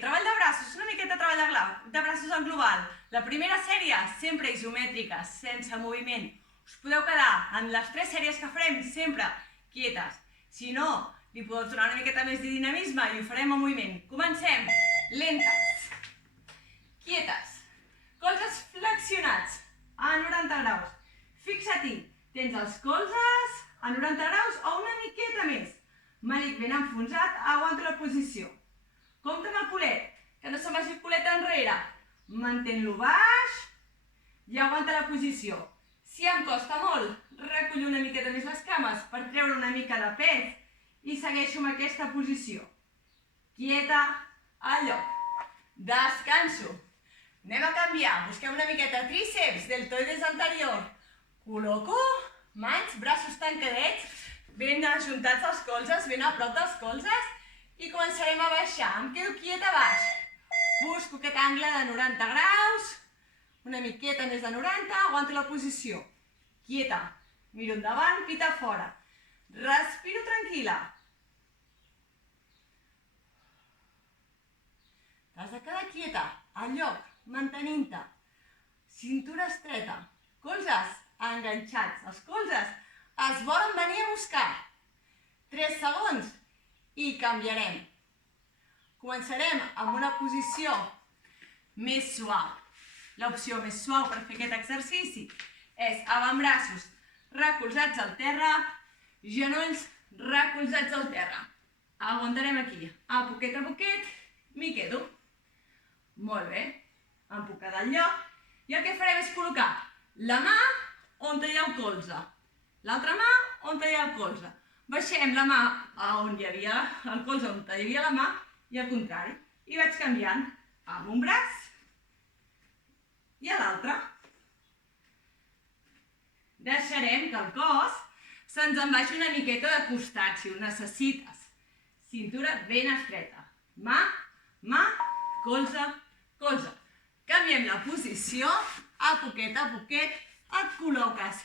treball de braços, una miqueta de treball de braços en global. La primera sèrie sempre isomètrica, sense moviment. Us podeu quedar en les 3 sèries que farem sempre quietes. Si no, li podeu donar una miqueta més de dinamisme i ho farem en moviment. Comencem. Lentes. Quietes. Colzes flexionats a 90 graus. Fixa-t'hi, tens els colzes a 90 graus o una miqueta més. Melic ben enfonsat, aguanta la posició. Compte amb el culet, que no se'n vagi el culet enrere. Mantén-lo baix i aguanta la posició. Si em costa molt, recullo una miqueta més les cames per treure una mica de pes i segueixo amb aquesta posició. Quieta, al lloc. Descanso. Anem a canviar. Busquem una miqueta tríceps, deltoides anterior. Col·loco mans, braços tancadets, ben ajuntats als colzes, ben a prop dels colzes i començarem a baixar. Em quedo quieta baix. Busco aquest angle de 90 graus, una miqueta més de 90, aguanto la posició. Quieta. Miro endavant, pita fora. Respiro tranquil·la. T'has de quedar quieta, al lloc, mantenint-te. Cintura estreta, colzes enganxats. Els colzes es volen venir a buscar. 3 segons i canviarem. Començarem amb una posició més suau. L'opció més suau per fer aquest exercici és avantbraços recolzats al terra, genolls recolzats al terra. Aguantarem aquí. A poquet, m'hi quedo. Molt bé. Em puc quedar al lloc. I el que farem és col·locar la mà on hi ha el colze. L'altra mà on hi ha el colze. Baixem la mà on hi havia el colze, on hi havia la mà, i al contrari. I vaig canviant amb un braç i a l'altre. Deixarem que el cos se'ns en vagi una miqueta de costat, si ho necessites. Cintura ben estreta. Mà, mà, colze, colze. Canviem la posició, a poquet, et col·loques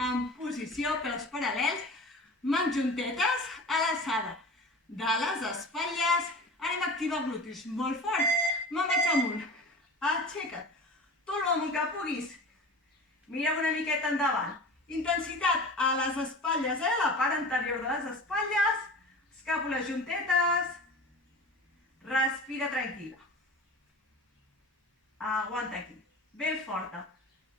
en posició, peus paral·lels, mans juntetes a l'alçada de les espatlles. Anem a activar glutis molt fort. Me'n vaig amunt. Aixeca't. Tot l'amunt que puguis. Mira una miqueta endavant. Intensitat a les espatlles, la part anterior de les espatlles. Escàpules juntetes. Respira tranquil·la. Aguanta aquí. Ben forta.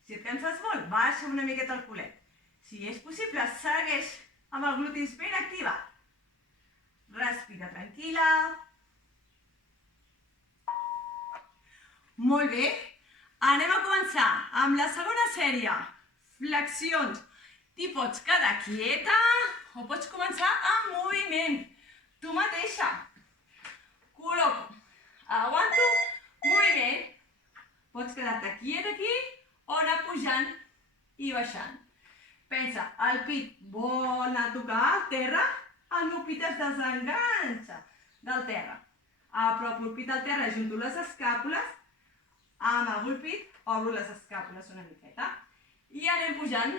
Si et canses molt, baixa una miqueta el culet. Si és possible, segueix amb el glutis ben activat. Respira tranquil·la. Molt bé. Anem a començar amb la segona sèrie. Flexions. T'hi pots quedar quieta o pots començar amb moviment. Tu mateixa. Col·loco. Aguanto. Moviment. Pots quedar-te quieta aquí o anar pujant i baixant. Pensa, el pit vol anar a tocar al terra, el meu pit es desenganxa del terra. Apropo el pit al terra, junto les escàpules, amago el pit, obro les escàpules una miqueta i anem pujant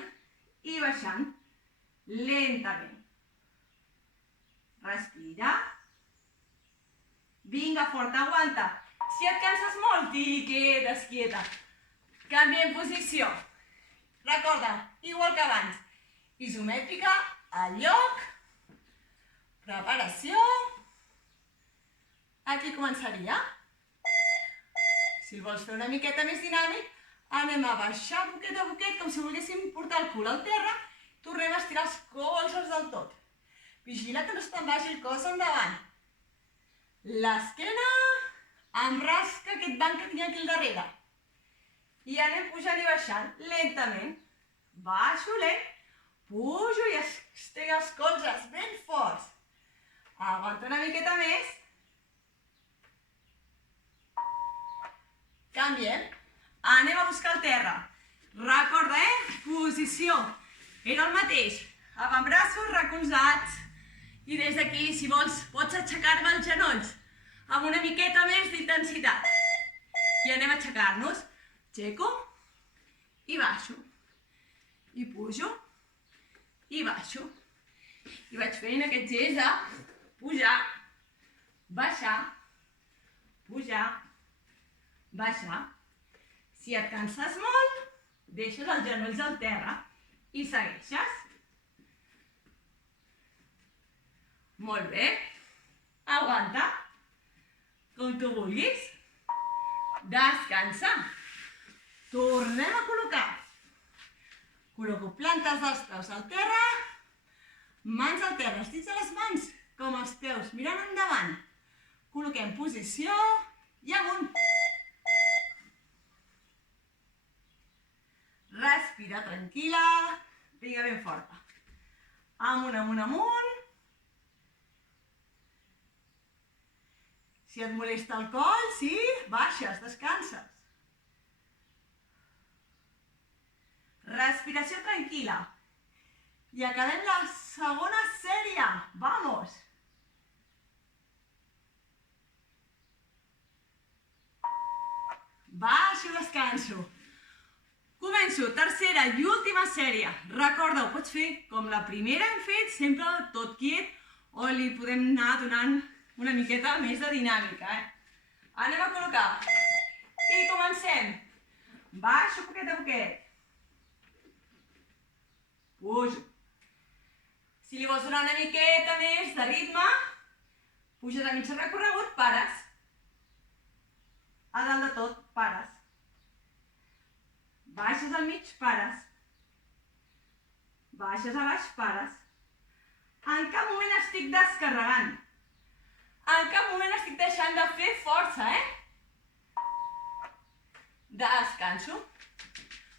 i baixant lentament. Respira. Vinga, forta, aguanta. Si et canses molt, t'hi quedes quieta. Canviem posició. Recorda, igual que abans. Isomètrica, al lloc. Preparació. Aquí començaria. Si el vols fer una miqueta més dinàmic, anem a baixar boquet a boquet, com si volguéssim portar el cul al terra. Tornem a estirar els colzes del tot. Vigila que no es te'n vagi el cos endavant. L'esquena em rasca aquest banc que tinc aquí al darrere. I anem pujant i baixant, lentament. Baixo lent, pujo i estego els colzes ben forts. Aguanta una miqueta més. Canviem. Anem a buscar el terra. Recorda, posició. Era el mateix. Avantbraços recolzats. I des d'aquí, si vols, pots aixecar-me els genolls amb una miqueta més d'intensitat. I anem a aixecar-nos. Aixeco i baixo. I pujo i baixo. I vaig fent aquest gest de pujar, baixar, pujar, baixar. Si et canses molt, deixes els genolls al terra i segueixes. Molt bé. Aguanta. Com tu vulguis. Descansa. Tornem a col·locar. Col·loco plantes dels peus al terra, mans al terra, estits de les mans com els peus, mirant endavant. Col·loquem posició i amunt. Respira tranquil·la. Vinga, ben forta. Amunt, amunt, amunt. Si et molesta el coll, sí, baixes, descanses. Respiració tranquil·la. I acabem la segona sèrie. Vamos! Baixo, descanso. Començo, tercera i última sèrie. Recorda, ho pots fer com la primera hem fet, sempre tot quiet, o li podem anar donant una miqueta més de dinàmica. Anem a col·locar. I comencem. Baixo poquet a poquet. Pujo. Si li vols donar una miqueta més de ritme, puges a mig recorregut, pares. A dalt de tot, pares. Baixes al mig, pares. Baixes a baix, pares. En cap moment estic descarregant. En cap moment estic deixant de fer força, Descanso.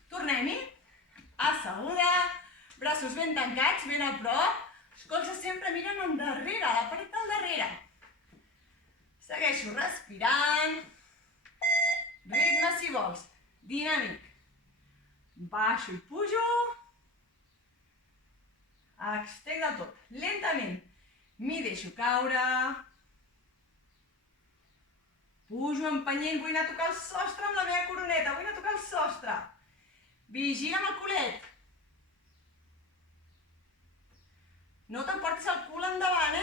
Tornem-hi. Asseguda. Braços ben tancats, ben a prop. Els colzes sempre miren endarrere, a la paret del darrere. Segueixo respirant. Ritme, si vols. Dinàmic. Baixo i pujo. Extenc del tot. Lentament. M'hi deixo caure. Pujo empenyent. Vull anar a tocar el sostre amb la meva coroneta. Vull anar a tocar el sostre. Vigila amb el culet. No t'emportis el cul endavant,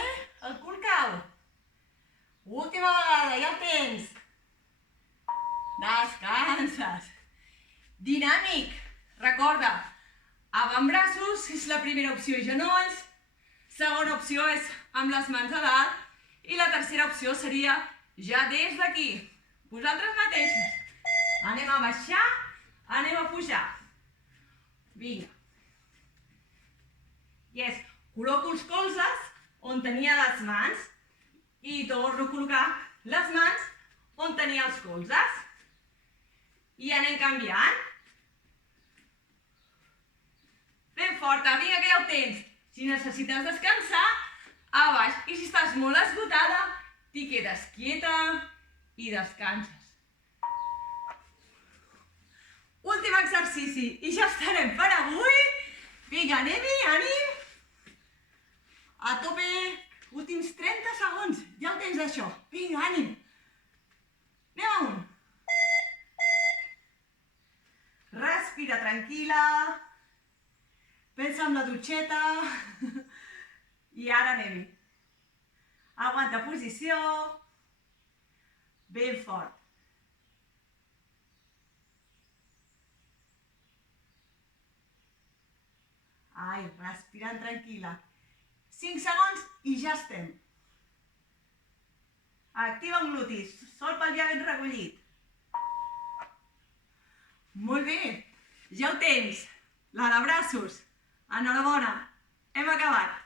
El cul cau. Última vegada, ja el tens. Descanses. Dinàmic. Recorda, avantbraços és la primera opció, genolls. Segona opció és amb les mans a dalt. I la tercera opció seria ja des d'aquí. Vosaltres mateixes. Anem a baixar, anem a pujar. Vinga. Yes. Col·loco els colzes on tenia les mans i torno a col·locar les mans on tenia els colzes. I anem canviant. Ben forta, vinga que ja ho tens. Si necessites descansar, a baix. I si estàs molt esgotada, t'hi quedes quieta i descanses. Últim exercici i ja estarem per avui. Vinga, anem-hi, ànim. A tope, últims 30 segons, ja ho tens això. Vinga, ànim. Anem amunt. Respira tranquil·la. Pensa en la dutxeta. I ara anem-hi. Aguanta posició. Ben fort. Ai, respirant tranquil·la. 5 segons i ja estem. Activa un glutis, sol pelvià ben recollit. Molt bé, ja ho tens. La de braços. Enhorabona, hem acabat.